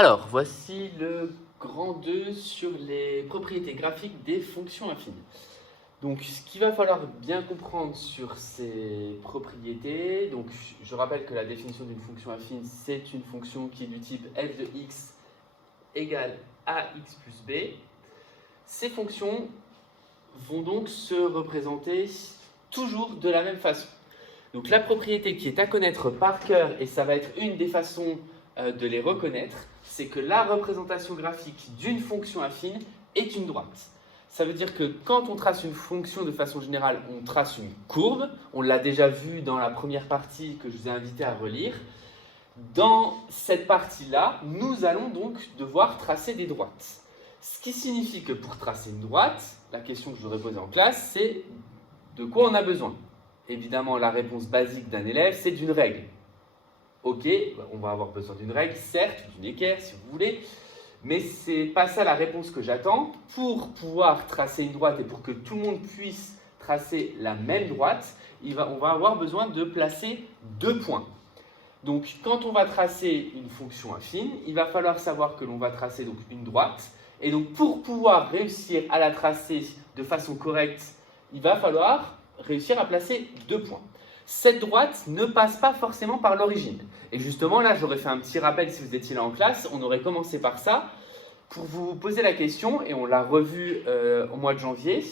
Alors, voici le grand 2 sur les propriétés graphiques des fonctions affines. Donc, ce qu'il va falloir bien comprendre sur ces propriétés, donc je rappelle que la définition d'une fonction affine, c'est une fonction qui est du type f de x égale ax plus b. Ces fonctions vont donc se représenter toujours de la même façon. Donc, la propriété qui est à connaître par cœur, et ça va être une des façons de les reconnaître, c'est que la représentation graphique d'une fonction affine est une droite. Ça veut dire que quand on trace une fonction de façon générale, on trace une courbe. On l'a déjà vu dans la première partie que je vous ai invité à relire. Dans cette partie-là, nous allons donc devoir tracer des droites. Ce qui signifie que pour tracer une droite, la question que je voudrais poser en classe, c'est de quoi on a besoin. Évidemment, la réponse basique d'un élève, c'est d'une règle. Ok, on va avoir besoin d'une règle, certes, d'une équerre si vous voulez, mais ce n'est pas ça la réponse que j'attends. Pour pouvoir tracer une droite et pour que tout le monde puisse tracer la même droite, on va avoir besoin de placer deux points. Donc, quand on va tracer une fonction affine, il va falloir savoir que l'on va tracer donc une droite. Et donc, pour pouvoir réussir à la tracer de façon correcte, il va falloir réussir à placer deux points. Cette droite ne passe pas forcément par l'origine. Et justement, là, j'aurais fait un petit rappel si vous étiez là en classe. On aurait commencé par ça pour vous poser la question, et on l'a revu au mois de janvier.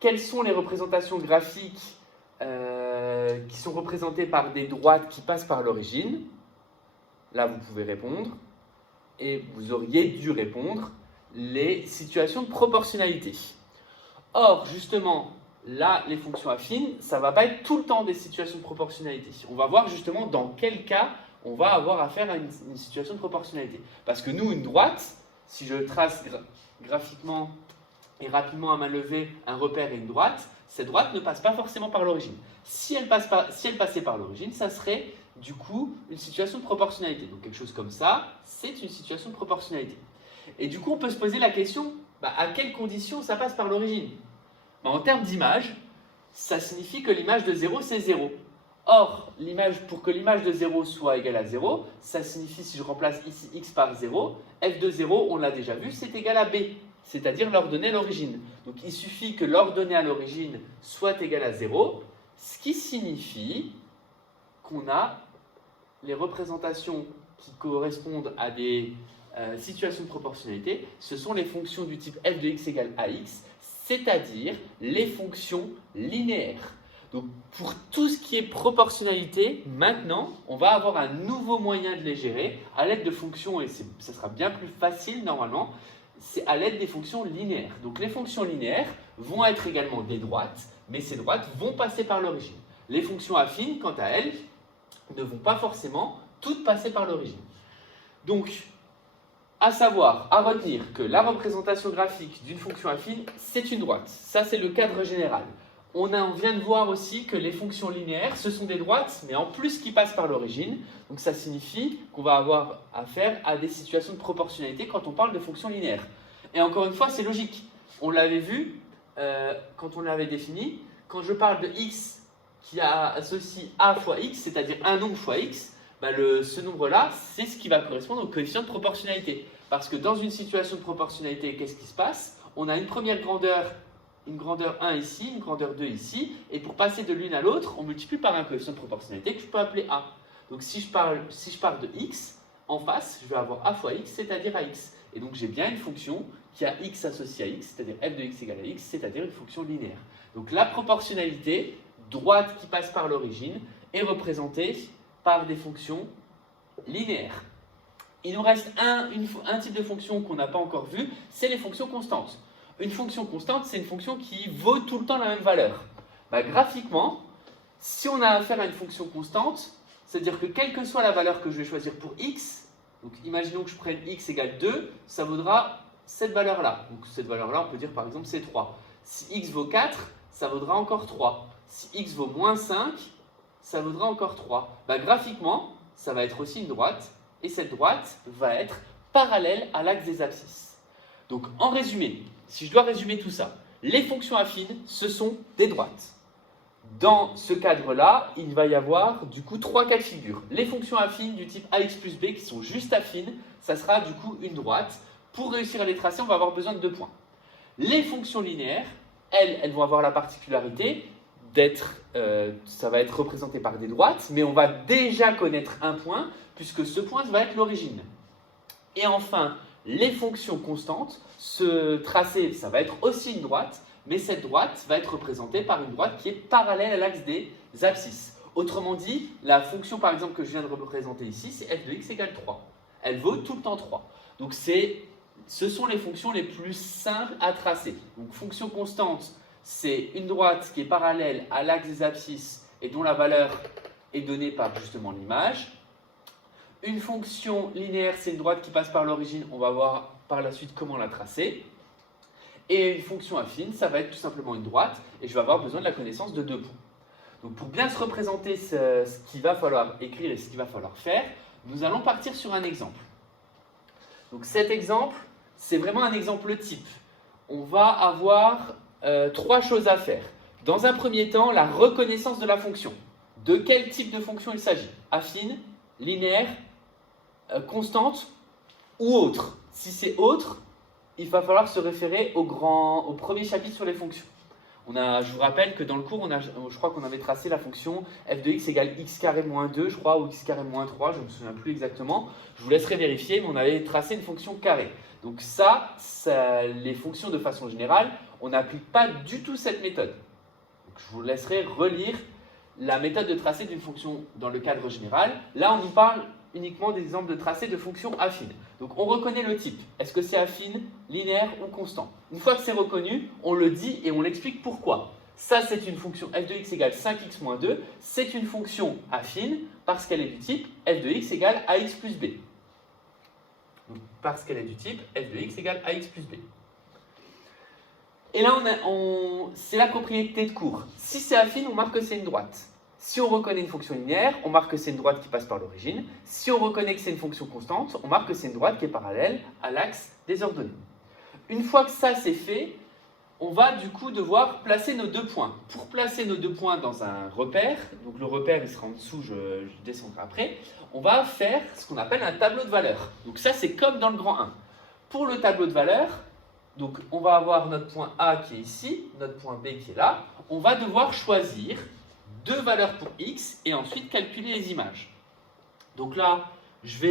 Quelles sont les représentations graphiques qui sont représentées par des droites qui passent par l'origine? Là, vous pouvez répondre. Et vous auriez dû répondre les situations de proportionnalité. Or, justement, là, les fonctions affines, ça ne va pas être tout le temps des situations de proportionnalité. On va voir justement dans quel cas on va avoir affaire à une situation de proportionnalité. Parce que nous, une droite, si je trace graphiquement et rapidement à main levée un repère et une droite, cette droite ne passe pas forcément par l'origine. Si elle passait par l'origine, ça serait du coup une situation de proportionnalité. Donc quelque chose comme ça, c'est une situation de proportionnalité. Et du coup, on peut se poser la question, à quelles conditions ça passe par l'origine? En termes d'image, ça signifie que l'image de 0, c'est 0. Or, pour que l'image de 0 soit égale à 0, ça signifie, si je remplace ici x par 0, f de 0, on l'a déjà vu, c'est égal à b, c'est-à-dire l'ordonnée à l'origine. Donc, il suffit que l'ordonnée à l'origine soit égale à 0, ce qui signifie qu'on a les représentations qui correspondent à des situations de proportionnalité. Ce sont les fonctions du type f de x égale ax, c'est-à-dire les fonctions linéaires. Donc, pour tout ce qui est proportionnalité, maintenant, on va avoir un nouveau moyen de les gérer à l'aide de fonctions, et ça sera bien plus facile normalement, c'est à l'aide des fonctions linéaires. Donc, les fonctions linéaires vont être également des droites, mais ces droites vont passer par l'origine. Les fonctions affines, quant à elles, ne vont pas forcément toutes passer par l'origine. Donc, à savoir, à retenir que la représentation graphique d'une fonction affine, c'est une droite. Ça, c'est le cadre général. On vient de voir aussi que les fonctions linéaires, ce sont des droites, mais en plus qui passent par l'origine. Donc ça signifie qu'on va avoir affaire à des situations de proportionnalité quand on parle de fonctions linéaires. Et encore une fois, c'est logique. On l'avait vu quand on l'avait défini. Quand je parle de x qui associe a fois x, c'est-à-dire un nombre fois x, ce nombre-là, c'est ce qui va correspondre au coefficient de proportionnalité. Parce que dans une situation de proportionnalité, qu'est-ce qui se passe? On a une première grandeur, une grandeur 1 ici, une grandeur 2 ici, et pour passer de l'une à l'autre, on multiplie par un coefficient de proportionnalité que je peux appeler a. Donc si je pars de x, en face, je vais avoir a fois x, c'est-à-dire ax. Et donc j'ai bien une fonction qui a x associé à x, c'est-à-dire f de x égale à x, c'est-à-dire une fonction linéaire. Donc la proportionnalité, droite qui passe par l'origine, est représentée par des fonctions linéaires. Il nous reste un type de fonction qu'on n'a pas encore vu, c'est les fonctions constantes. Une fonction constante, c'est une fonction qui vaut tout le temps la même valeur. Graphiquement, si on a affaire à une fonction constante, c'est-à-dire que quelle que soit la valeur que je vais choisir pour x, donc imaginons que je prenne x égale 2, ça vaudra cette valeur-là. Donc cette valeur-là, on peut dire par exemple c'est 3. Si x vaut 4, ça vaudra encore 3. Si x vaut moins 5, ça vaudra encore 3. Graphiquement, ça va être aussi une droite, et cette droite va être parallèle à l'axe des abscisses. Donc en résumé, si je dois résumer tout ça, les fonctions affines, ce sont des droites. dans ce cadre-là, il va y avoir du coup 3 cas de figure. Les fonctions affines du type ax plus b qui sont juste affines, ça sera du coup une droite. Pour réussir à les tracer, on va avoir besoin de 2 points. Les fonctions linéaires, elles vont avoir la particularité d'être, ça va être représenté par des droites, mais on va déjà connaître un point, puisque ce point va être l'origine. Et enfin, les fonctions constantes, ce tracé, ça va être aussi une droite, mais cette droite va être représentée par une droite qui est parallèle à l'axe des abscisses. Autrement dit, la fonction par exemple que je viens de représenter ici, c'est f de x égale 3. Elle vaut tout le temps 3. Donc ce sont les fonctions les plus simples à tracer. Donc fonction constante, c'est une droite qui est parallèle à l'axe des abscisses et dont la valeur est donnée par justement l'image. Une fonction linéaire, c'est une droite qui passe par l'origine. On va voir par la suite comment la tracer. Et une fonction affine, ça va être tout simplement une droite, et je vais avoir besoin de la connaissance de 2 points. Donc pour bien se représenter ce qu'il va falloir écrire et ce qu'il va falloir faire, nous allons partir sur un exemple. Donc cet exemple, c'est vraiment un exemple type. On va avoir 3 choses à faire. Dans un premier temps, la reconnaissance de la fonction. De quel type de fonction il s'agit? Affine, linéaire, constante ou autre. Si c'est autre, il va falloir se référer au premier chapitre sur les fonctions. Je vous rappelle que dans le cours, je crois qu'on avait tracé la fonction f de x égale x carré moins 2, je crois, ou x carré moins 3, je ne me souviens plus exactement. Je vous laisserai vérifier, mais on avait tracé une fonction carrée. Donc ça, les fonctions de façon générale, on n'applique pas du tout cette méthode. Donc je vous laisserai relire la méthode de tracé d'une fonction dans le cadre général. Là, on nous parle uniquement d'exemples de tracé de fonctions affines. Donc on reconnaît le type. Est-ce que c'est affine, linéaire ou constant? Une fois que c'est reconnu, on le dit et on l'explique pourquoi. Ça, c'est une fonction f de x égale 5x moins 2. C'est une fonction affine parce qu'elle est du type f de x égale ax plus b. Donc, parce qu'elle est du type f de x égale ax plus b. Et là, c'est la propriété de cours. Si c'est affine, on marque que c'est une droite. Si on reconnaît une fonction linéaire, on marque que c'est une droite qui passe par l'origine. Si on reconnaît que c'est une fonction constante, on marque que c'est une droite qui est parallèle à l'axe des ordonnées. Une fois que ça c'est fait, on va du coup devoir placer nos 2 points. Pour placer nos 2 points dans un repère, donc le repère il sera en dessous, je descendrai après, on va faire ce qu'on appelle un tableau de valeurs. Donc ça c'est comme dans le grand 1. Pour le tableau de valeurs, donc on va avoir notre point A qui est ici, notre point B qui est là. On va devoir choisir 2 valeurs pour x et ensuite calculer les images. Donc là, je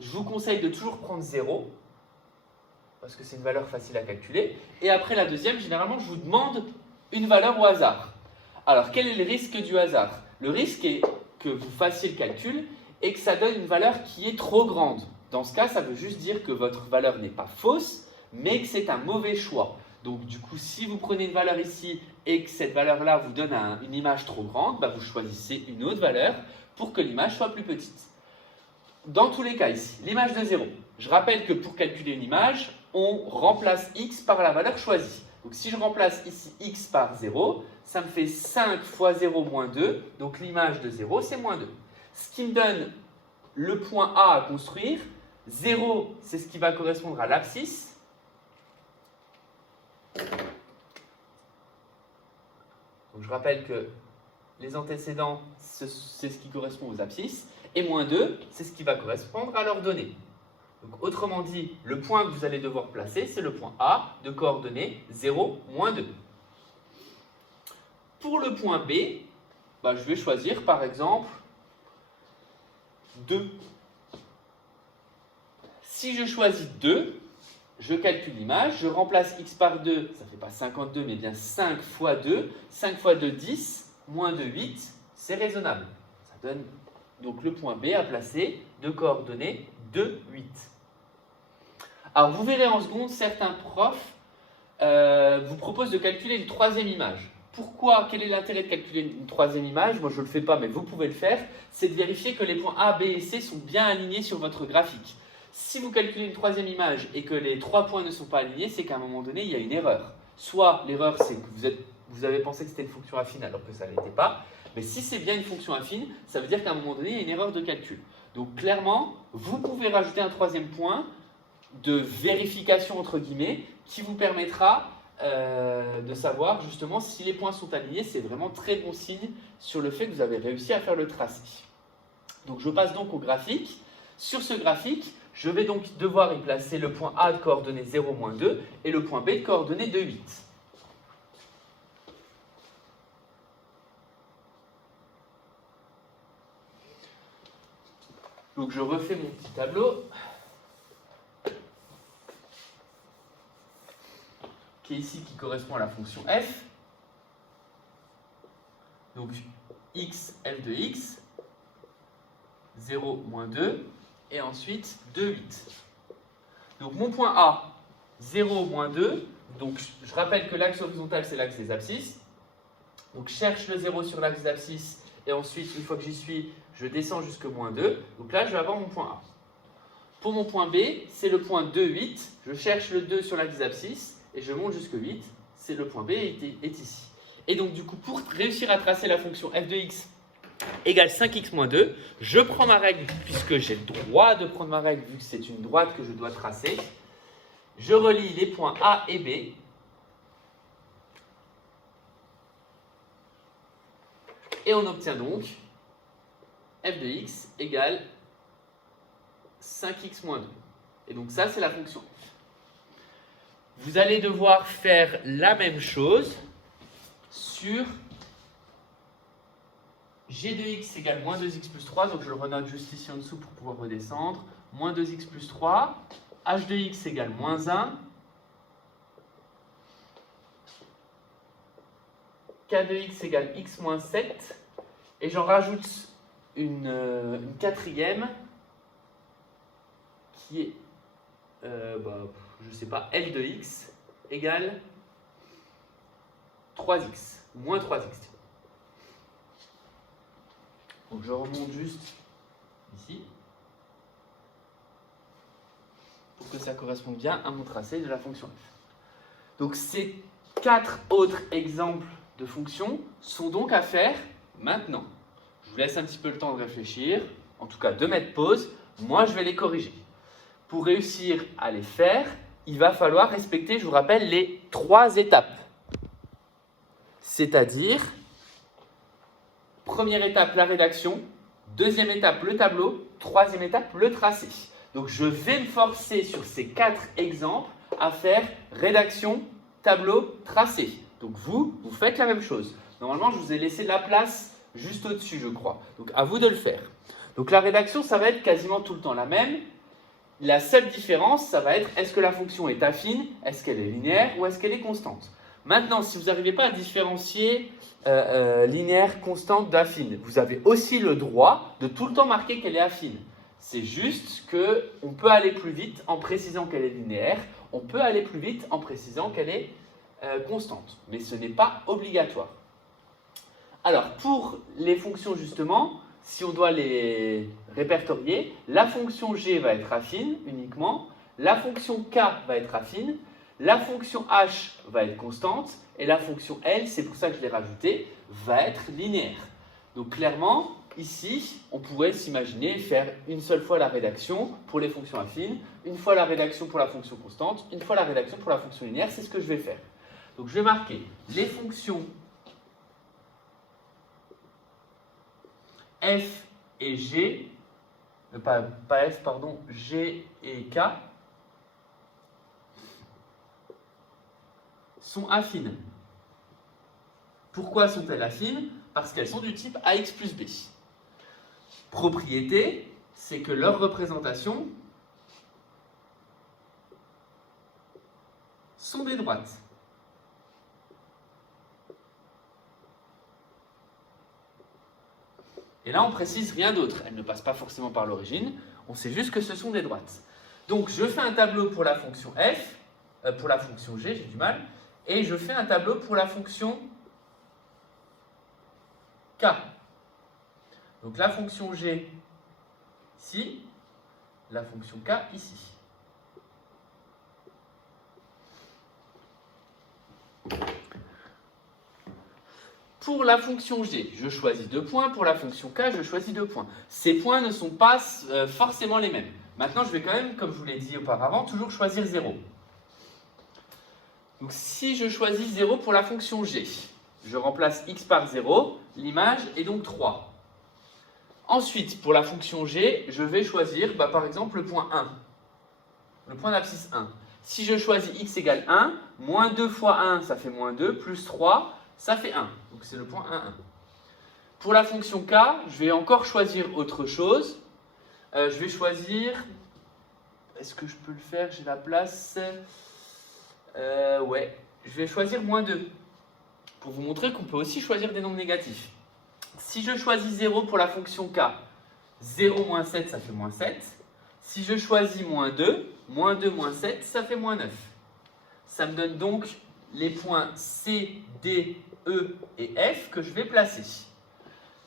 vous conseille de toujours prendre 0 parce que c'est une valeur facile à calculer. Et après la deuxième, généralement, je vous demande une valeur au hasard. Alors, quel est le risque du hasard? Le risque est que vous fassiez le calcul et que ça donne une valeur qui est trop grande. Dans ce cas, ça veut juste dire que votre valeur n'est pas fausse, mais que c'est un mauvais choix. Donc du coup, si vous prenez une valeur ici et que cette valeur-là vous donne une image trop grande, vous choisissez une autre valeur pour que l'image soit plus petite. Dans tous les cas ici, l'image de 0. Je rappelle que pour calculer une image, on remplace x par la valeur choisie. Donc si je remplace ici x par 0, ça me fait 5 fois 0 moins 2. Donc l'image de 0, c'est moins 2. Ce qui me donne le point A à construire. 0, c'est ce qui va correspondre à l'abscisse. Donc je rappelle que les antécédents, c'est ce qui correspond aux abscisses, et moins 2, c'est ce qui va correspondre à leurs données. Donc autrement dit, le point que vous allez devoir placer, c'est le point A de coordonnées 0, moins 2. Pour le point B, je vais choisir par exemple 2. Si je choisis 2, je calcule l'image, je remplace x par 2, ça ne fait pas 52, mais bien 5 fois 2. 5 fois 2, 10, moins 2, 8, c'est raisonnable. Ça donne donc le point B à placer de coordonnées 2, 8. Alors vous verrez en seconde, certains profs vous proposent de calculer une 3e image. Pourquoi? Quel est l'intérêt de calculer une 3e image? Moi je ne le fais pas, mais vous pouvez le faire. C'est de vérifier que les points A, B et C sont bien alignés sur votre graphique. Si vous calculez une 3e image et que les 3 points ne sont pas alignés, c'est qu'à un moment donné, il y a une erreur. Soit l'erreur, c'est que vous avez pensé que c'était une fonction affine alors que ça ne l'était pas. Mais si c'est bien une fonction affine, ça veut dire qu'à un moment donné, il y a une erreur de calcul. Donc clairement, vous pouvez rajouter un 3e point de vérification entre guillemets qui vous permettra de savoir justement si les points sont alignés. C'est vraiment très bon signe sur le fait que vous avez réussi à faire le tracé. Donc je passe donc au graphique. Sur ce graphique, je vais donc devoir y placer le point A de coordonnées 0, moins 2 et le point B de coordonnées 2, 8. Donc je refais mon petit tableau qui est ici, qui correspond à la fonction f. Donc x, f de x, 0, moins 2, et ensuite 2, 8. Donc mon point A, 0, moins 2, donc je rappelle que l'axe horizontal c'est l'axe des abscisses. Donc je cherche le 0 sur l'axe des abscisses, et ensuite une fois que j'y suis, je descends jusqu'au moins 2. Donc là je vais avoir mon point A. Pour mon point B, c'est le point 2, 8. Je cherche le 2 sur l'axe des abscisses, et je monte jusqu'au 8. C'est le point B est ici. Et donc du coup, pour réussir à tracer la fonction f de x égale 5x moins 2, je prends ma règle, puisque j'ai le droit de prendre ma règle, vu que c'est une droite que je dois tracer. Je relie les points A et B. Et on obtient donc f de x égale 5x moins 2. Et donc ça, c'est la fonction f. Vous allez devoir faire la même chose sur g de x égale moins 2x plus 3. Donc je le renote juste ici en dessous pour pouvoir redescendre. Moins 2x plus 3. H de x égale moins 1. K de x égale x moins 7. Et j'en rajoute une quatrième qui est, je ne sais pas, L de x égale 3x, moins 3x. Donc je remonte juste ici pour que ça corresponde bien à mon tracé de la fonction f. Donc ces 4 autres exemples de fonctions sont donc à faire maintenant. Je vous laisse un petit peu le temps de réfléchir, en tout cas de mettre pause. Moi, je vais les corriger. Pour réussir à les faire, il va falloir respecter, je vous rappelle, les 3 étapes. C'est-à-dire, première étape, la rédaction. Deuxième étape, le tableau. Troisième étape, le tracé. Donc, je vais me forcer sur ces 4 exemples à faire rédaction, tableau, tracé. Donc, vous faites la même chose. Normalement, je vous ai laissé de la place juste au-dessus, je crois. Donc, à vous de le faire. Donc, la rédaction, ça va être quasiment tout le temps la même. La seule différence, ça va être est-ce que la fonction est affine, est-ce qu'elle est linéaire ou est-ce qu'elle est constante. Maintenant, si vous n'arrivez pas à différencier linéaire, constante d'affine, vous avez aussi le droit de tout le temps marquer qu'elle est affine. C'est juste qu'on peut aller plus vite en précisant qu'elle est linéaire, on peut aller plus vite en précisant qu'elle est constante, mais ce n'est pas obligatoire. Alors, pour les fonctions justement, si on doit les répertorier, la fonction g va être affine uniquement, la fonction k va être affine, la fonction h va être constante, et la fonction L, c'est pour ça que je l'ai rajoutée, va être linéaire. Donc clairement, ici, on pourrait s'imaginer faire une seule fois la rédaction pour les fonctions affines, une fois la rédaction pour la fonction constante, une fois la rédaction pour la fonction linéaire, c'est ce que je vais faire. Donc je vais marquer les fonctions f et g, pas f, pardon, g et k, sont affines. Pourquoi sont-elles affines? Parce qu'elles sont du type ax plus b. Propriété, c'est que leurs représentations sont des droites. Et là, on précise rien d'autre. Elles ne passent pas forcément par l'origine. On sait juste que ce sont des droites. Donc, je fais un tableau pour la fonction f, pour la fonction g, j'ai du mal, et je fais un tableau pour la fonction k. Donc, la fonction g ici, la fonction k ici. Pour la fonction g, je choisis 2 points. Pour la fonction k, je choisis 2 points. Ces points ne sont pas forcément les mêmes. Maintenant, je vais quand même, comme je vous l'ai dit auparavant, toujours choisir 0. Donc si je choisis 0 pour la fonction g, je remplace x par 0, l'image est donc 3. Ensuite, pour la fonction g, je vais choisir par exemple le point 1, le point d'abscisse 1. Si je choisis x égale 1, moins 2 fois 1, ça fait moins 2, plus 3, ça fait 1. Donc c'est le point 1, 1. Pour la fonction k, je vais encore choisir autre chose. Je vais choisir... Est-ce que je peux le faire? J'ai la place. Ouais. Je vais choisir moins 2. Pour vous montrer qu'on peut aussi choisir des nombres négatifs. Si je choisis 0 pour la fonction k, 0 moins 7, ça fait moins 7. Si je choisis moins 2 moins 7, ça fait moins 9. Ça me donne donc les points C, D, E et F que je vais placer.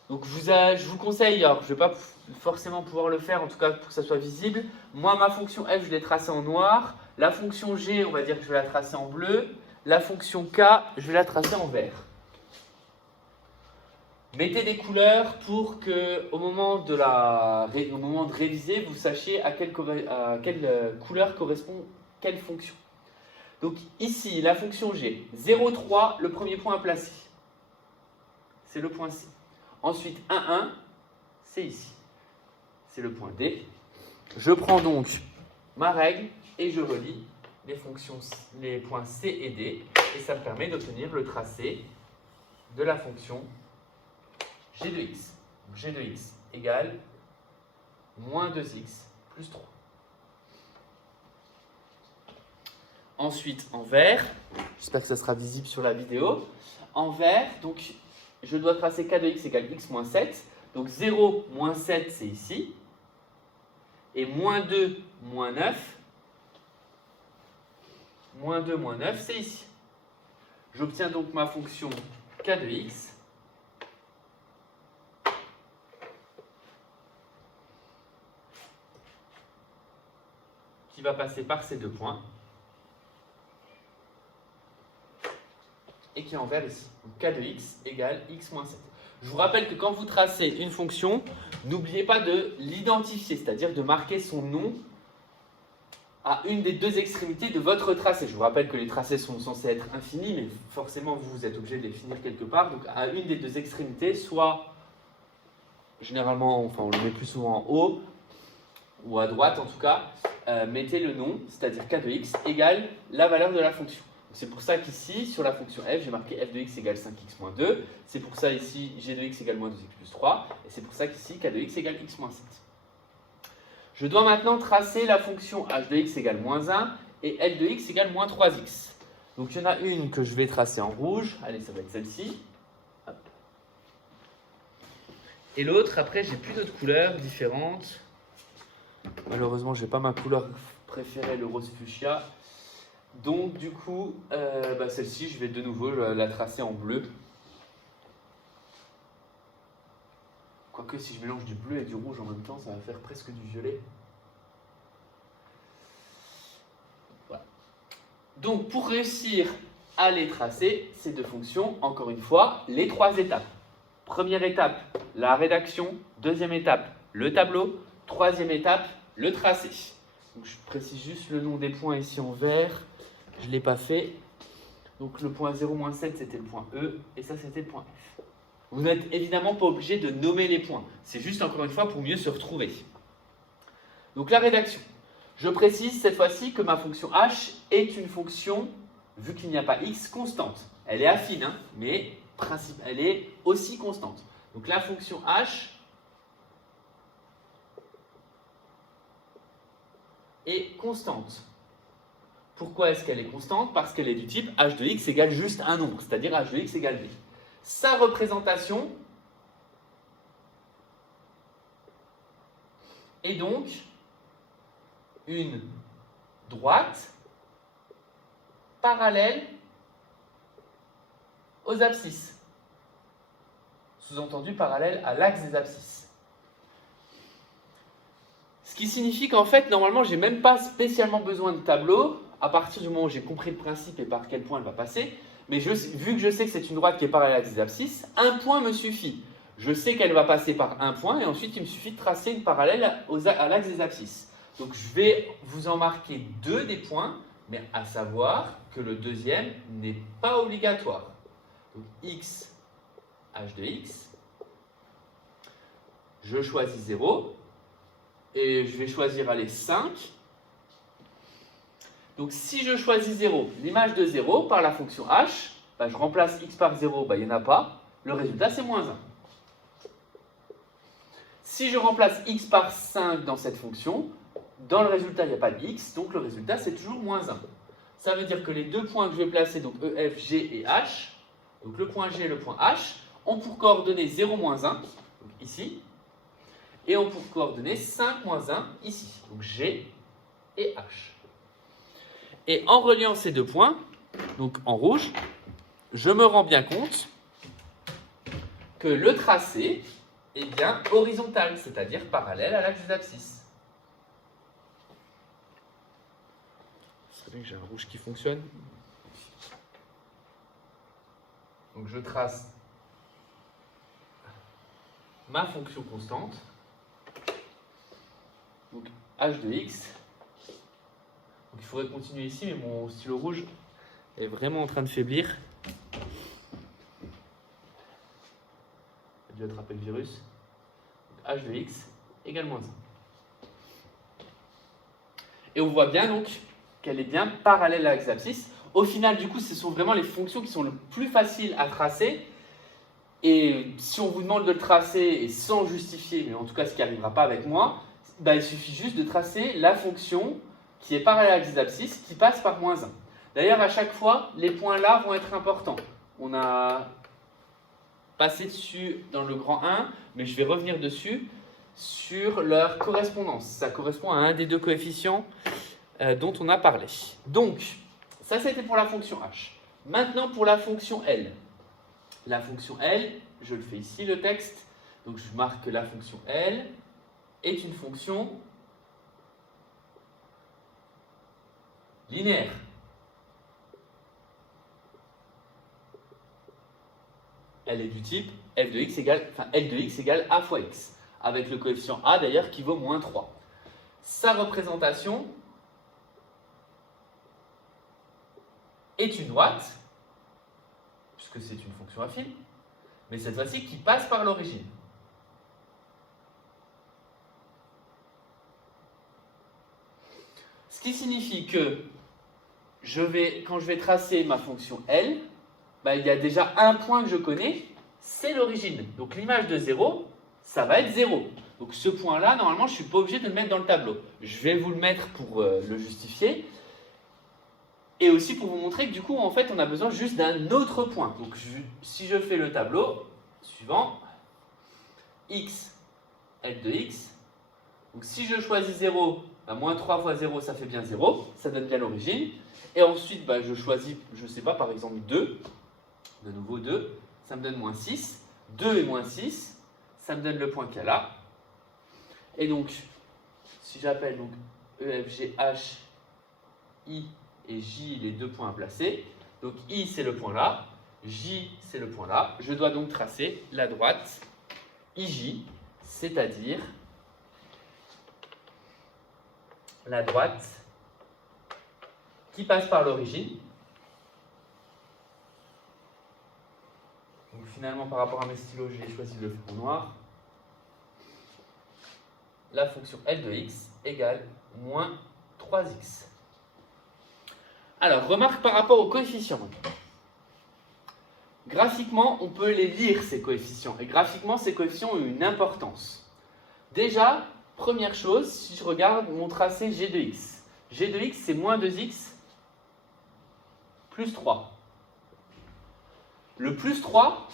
Donc je vous conseille, alors je ne vais pas forcément pouvoir le faire, en tout cas pour que ça soit visible. Moi, ma fonction F, je l'ai tracée en noir. La fonction G, on va dire que je vais la tracer en bleu. La fonction K, je vais la tracer en vert. Mettez des couleurs pour que, au moment de réviser, vous sachiez à quelle couleur correspond quelle fonction. Donc ici, la fonction G, 0, 3, le premier point à placer. C'est le point C. Ensuite, 1, 1, c'est ici. C'est le point D. Je prends donc ma règle et je relie les points C et D. Et ça me permet d'obtenir le tracé de la fonction g de x. Donc, g de x égale moins 2x plus 3. Ensuite, en vert, j'espère que ça sera visible sur la vidéo. En vert, donc, je dois tracer k de x égale x moins 7. Donc 0 moins 7, c'est ici. Et moins 2 moins 9. Moins 2 moins 9, c'est ici. J'obtiens donc ma fonction k de x. Qui va passer par ces deux points. Et qui est en vert ici. Donc k de x égale x moins 7. Je vous rappelle que quand vous tracez une fonction, n'oubliez pas de l'identifier, c'est-à-dire de marquer son nom à une des deux extrémités de votre tracé. Je vous rappelle que les tracés sont censés être infinis, mais forcément vous êtes obligé de les finir quelque part. Donc à une des deux extrémités, soit généralement, enfin on le met plus souvent en haut, ou à droite en tout cas, mettez le nom, c'est-à-dire k de x égale la valeur de la fonction. C'est pour ça qu'ici, sur la fonction f, j'ai marqué f de x égale 5x moins 2. C'est pour ça ici, g de x égale moins 2x plus 3. Et c'est pour ça qu'ici, k de x égale x moins 7. Je dois maintenant tracer la fonction h de x égale moins 1 et l de x égale moins 3x. Donc il y en a une que je vais tracer en rouge. Allez, ça va être celle-ci. Et l'autre, après, j'ai plus d'autres couleurs différentes. Malheureusement, je n'ai pas ma couleur préférée, le rose fuchsia. Donc du coup, celle-ci, je vais de nouveau la tracer en bleu. Quoique si je mélange du bleu et du rouge en même temps, ça va faire presque du violet. Voilà. Donc pour réussir à les tracer, ces deux fonctions, encore une fois, les trois étapes. Première étape, la rédaction. Deuxième étape, le tableau. Troisième étape, le tracé. Donc je précise juste le nom des points ici en vert. Je ne l'ai pas fait. Donc le point 0-7, c'était le point E, et ça, c'était le point F. Vous n'êtes évidemment pas obligé de nommer les points. C'est juste, encore une fois, pour mieux se retrouver. Donc la rédaction. Je précise cette fois-ci que ma fonction h est une fonction, vu qu'il n'y a pas x, constante. Elle est affine, hein, mais elle est aussi constante. Donc la fonction h est constante. Pourquoi est-ce qu'elle est constante? Parce qu'elle est du type h de x égale juste un nombre, c'est-à-dire h de x égale b. Sa représentation est donc une droite parallèle aux abscisses. Sous-entendu parallèle à l'axe des abscisses. Ce qui signifie qu'en fait, normalement, je n'ai même pas spécialement besoin de tableau à partir du moment où j'ai compris le principe et par quel point elle va passer. Mais vu que je sais que c'est une droite qui est parallèle à l'axe des abscisses, un point me suffit. Je sais qu'elle va passer par un point et ensuite il me suffit de tracer une parallèle à l'axe des abscisses. Donc je vais vous en marquer deux des points mais à savoir que le deuxième n'est pas obligatoire. Donc x, h de x, je choisis 0, et je vais choisir, allez, 5. Donc si je choisis 0, l'image de 0 par la fonction h, bah, je remplace x par 0, bah, il n'y en a pas, le résultat c'est moins 1. Si je remplace x par 5 dans cette fonction, dans le résultat il n'y a pas de x, donc le résultat c'est toujours moins 1. Ça veut dire que les deux points que je vais placer, donc E, F, G et H, donc le point G et le point H, ont pour coordonnées 0, moins 1, donc ici, et ont pour coordonnées 5, moins 1, ici, donc G et H. Et en reliant ces deux points, donc en rouge, je me rends bien compte que le tracé est bien horizontal, c'est-à-dire parallèle à l'axe des abscisses. C'est vrai que j'ai un rouge qui fonctionne. Donc je trace ma fonction constante, donc h de x. Donc il faudrait continuer ici, mais mon stylo rouge est vraiment en train de faiblir. J'ai dû attraper le virus. Donc, h de x égale moins 1. Et on voit bien donc qu'elle est bien parallèle à l'axe d'abscisse. Au final, du coup, ce sont vraiment les fonctions qui sont le plus faciles à tracer. Et si on vous demande de le tracer et sans justifier, mais en tout cas ce qui n'arrivera pas avec moi, bah, il suffit juste de tracer la fonction qui est parallèle à l'axe des abscisses qui passe par moins 1. D'ailleurs, à chaque fois, les points là vont être importants. On a passé dessus dans le grand 1, mais je vais revenir dessus sur leur correspondance. Ça correspond à un des deux coefficients dont on a parlé. Donc, ça c'était pour la fonction h. Maintenant pour la fonction L. La fonction L, je le fais ici le texte, donc je marque que la fonction L est une fonction linéaire. Elle est du type f de x égale, L de x égale a fois x, avec le coefficient a d'ailleurs qui vaut moins 3. Sa représentation est une droite, puisque c'est une fonction affine, mais cette fois-ci qui passe par l'origine. Ce qui signifie que quand je vais tracer ma fonction L, bah, il y a déjà un point que je connais, c'est l'origine. Donc l'image de 0, ça va être 0. Donc ce point-là, normalement, je ne suis pas obligé de le mettre dans le tableau. Je vais vous le mettre pour le justifier. Et aussi pour vous montrer que du coup, en fait, on a besoin juste d'un autre point. Donc si je fais le tableau suivant, x, L de x. Donc si je choisis 0, bah, moins 3 fois 0, ça fait bien 0. Ça donne bien l'origine. Et ensuite, bah, je choisis, je ne sais pas, par exemple 2. De nouveau 2, ça me donne moins 6. 2 et moins 6, ça me donne le point qu'il y a là. Et donc, si j'appelle donc E, F, G, H, I et J les deux points à placer, donc I c'est le point là, J c'est le point là, je dois donc tracer la droite IJ, c'est-à-dire la droite qui passe par l'origine. Donc finalement, par rapport à mes stylos, j'ai choisi de le faire en noir. La fonction L de x égale moins 3x. Alors, remarque par rapport aux coefficients. Graphiquement, on peut les lire, ces coefficients. Et graphiquement, ces coefficients ont une importance. Déjà, première chose, si je regarde mon tracé g de x. G de x, c'est moins 2x plus 3. Le plus 3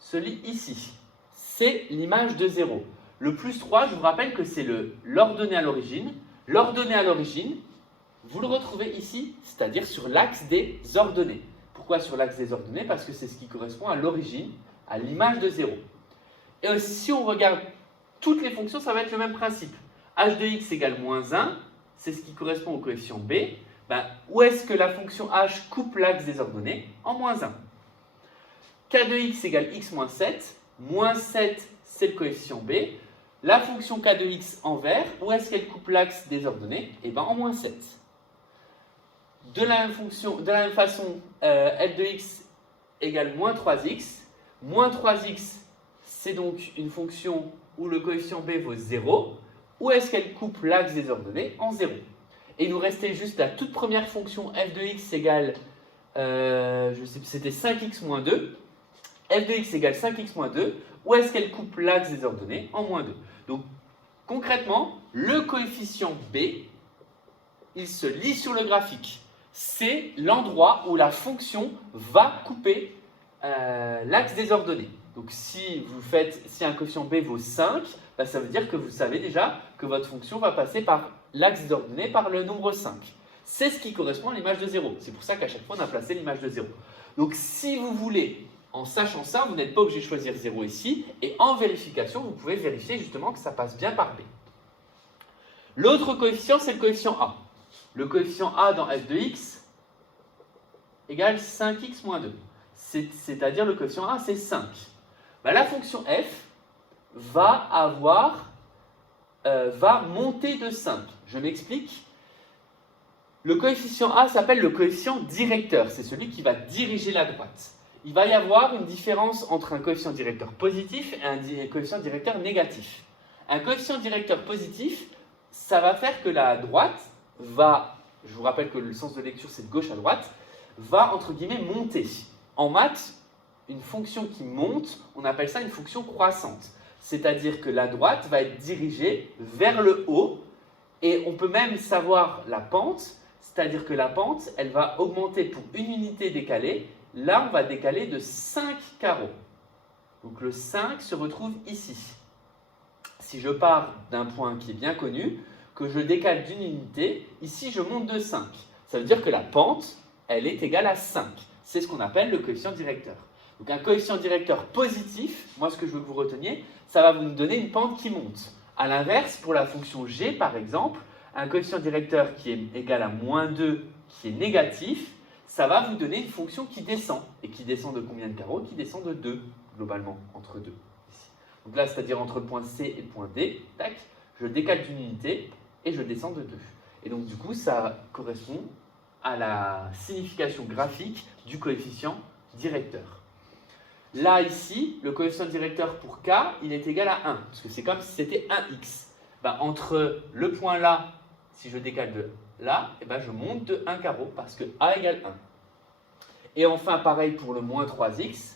se lit ici. C'est l'image de 0. Le plus 3, je vous rappelle que c'est l'ordonnée à l'origine. L'ordonnée à l'origine, vous le retrouvez ici, c'est-à-dire sur l'axe des ordonnées. Pourquoi sur l'axe des ordonnées? Parce que c'est ce qui correspond à l'origine, à l'image de 0. Et si on regarde toutes les fonctions, ça va être le même principe. h de x égale moins 1, c'est ce qui correspond au coefficient b. Ben, où est-ce que la fonction h coupe l'axe des ordonnées? En moins 1. k de x égale x moins 7. Moins 7, c'est le coefficient b. La fonction k de x en vert, où est-ce qu'elle coupe l'axe des ordonnées? Eh bien, en moins 7. De la même façon, f de x égale moins 3x. Moins 3x, c'est donc une fonction où le coefficient b vaut 0. Où est-ce qu'elle coupe l'axe des ordonnées? En 0. Et il nous restait juste la toute première fonction f de x égale, je sais plus, c'était 5x moins 2. f de x égale 5x moins 2. Où est-ce qu'elle coupe l'axe des ordonnées? En moins 2. Donc concrètement, le coefficient b, il se lit sur le graphique. C'est l'endroit où la fonction va couper l'axe des ordonnées. Donc si un coefficient b vaut 5, bah, ça veut dire que vous savez déjà que votre fonction va passer par l'axe des ordonnées par le nombre 5. C'est ce qui correspond à l'image de 0. C'est pour ça qu'à chaque fois on a placé l'image de 0. Donc si vous voulez, en sachant ça, vous n'êtes pas obligé de choisir 0 ici, et en vérification, vous pouvez vérifier justement que ça passe bien par b. L'autre coefficient, c'est le coefficient a. Le coefficient a dans f de x égale 5x moins 2. C'est-à-dire le coefficient a, c'est 5. Bah, la fonction f va monter de 5. Je m'explique. Le coefficient a s'appelle le coefficient directeur. C'est celui qui va diriger la droite. Il va y avoir une différence entre un coefficient directeur positif et un coefficient directeur négatif. Un coefficient directeur positif, ça va faire que la droite va, je vous rappelle que le sens de lecture c'est de gauche à droite, va entre guillemets monter. En maths, une fonction qui monte, on appelle ça une fonction croissante. C'est-à-dire que la droite va être dirigée vers le haut et on peut même savoir la pente, c'est-à-dire que la pente, elle va augmenter pour une unité décalée. Là, on va décaler de 5 carreaux. Donc le 5 se retrouve ici. Si je pars d'un point qui est bien connu, que je décale d'une unité, ici je monte de 5. Ça veut dire que la pente, elle est égale à 5. C'est ce qu'on appelle le coefficient directeur. Donc un coefficient directeur positif, moi ce que je veux que vous reteniez, ça va vous donner une pente qui monte. A l'inverse, pour la fonction g par exemple, un coefficient directeur qui est égal à moins 2, qui est négatif, ça va vous donner une fonction qui descend. Et qui descend de combien de carreaux? Qui descend de 2, globalement, entre 2. Ici. Donc là, c'est-à-dire entre le point C et le point D, tac, je décale d'une unité et je descends de 2. Et donc du coup, ça correspond à la signification graphique du coefficient directeur. Là, ici, le coefficient directeur pour k, il est égal à 1, parce que c'est comme si c'était 1x. Ben, entre le point là, si je décale de là, eh ben, je monte de 1 carreau, parce que a égale 1. Et enfin, pareil pour le moins 3x,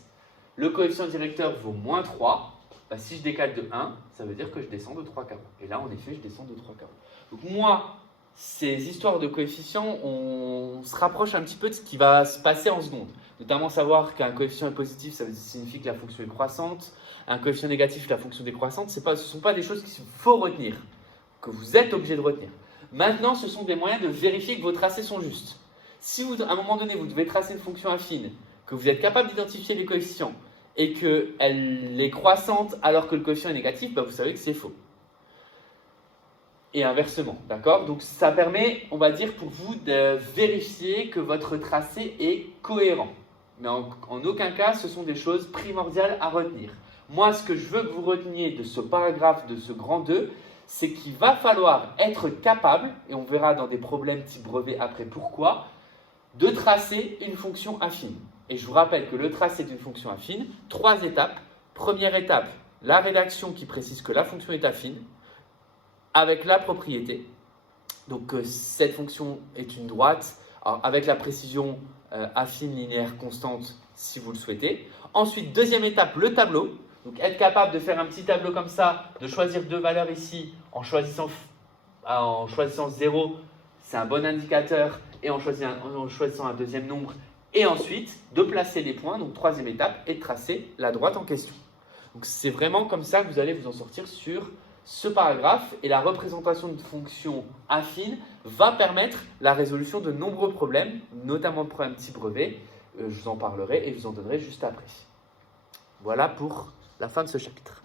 le coefficient directeur vaut moins 3. Ben, si je décale de 1, ça veut dire que je descends de 3 carreaux. Et là, en effet, je descends de 3 carreaux. Donc moi, ces histoires de coefficients, on se rapproche un petit peu de ce qui va se passer en seconde. Notamment savoir qu'un coefficient est positif, ça signifie que la fonction est croissante. Un coefficient négatif, la fonction décroissante. Ce ne sont pas des choses qu'il faut retenir, que vous êtes obligé de retenir. Maintenant, ce sont des moyens de vérifier que vos tracés sont justes. Si vous, à un moment donné, vous devez tracer une fonction affine, que vous êtes capable d'identifier les coefficients et qu'elle est croissante alors que le coefficient est négatif, ben vous savez que c'est faux. Et inversement, d'accord? Donc ça permet, on va dire, pour vous de vérifier que votre tracé est cohérent. Mais en aucun cas, ce sont des choses primordiales à retenir. Moi, ce que je veux que vous reteniez de ce paragraphe, de ce grand 2, c'est qu'il va falloir être capable, et on verra dans des problèmes type brevet après pourquoi, de tracer une fonction affine. Et je vous rappelle que le tracé d'une fonction affine, 3 étapes. Première étape, la rédaction qui précise que la fonction est affine, avec la propriété. Donc cette fonction est une droite, alors, avec la précision affine, linéaire, constante, si vous le souhaitez. Ensuite, deuxième étape, le tableau. Donc être capable de faire un petit tableau comme ça, de choisir 2 valeurs ici, en choisissant 0, c'est un bon indicateur, et en choisissant un deuxième nombre, et ensuite de placer les points, donc troisième étape, et de tracer la droite en question. Donc c'est vraiment comme ça que vous allez vous en sortir sur ce paragraphe, et la représentation de fonctions affines va permettre la résolution de nombreux problèmes, notamment de problèmes type brevet. Je vous en parlerai et je vous en donnerai juste après. Voilà pour la fin de ce chapitre.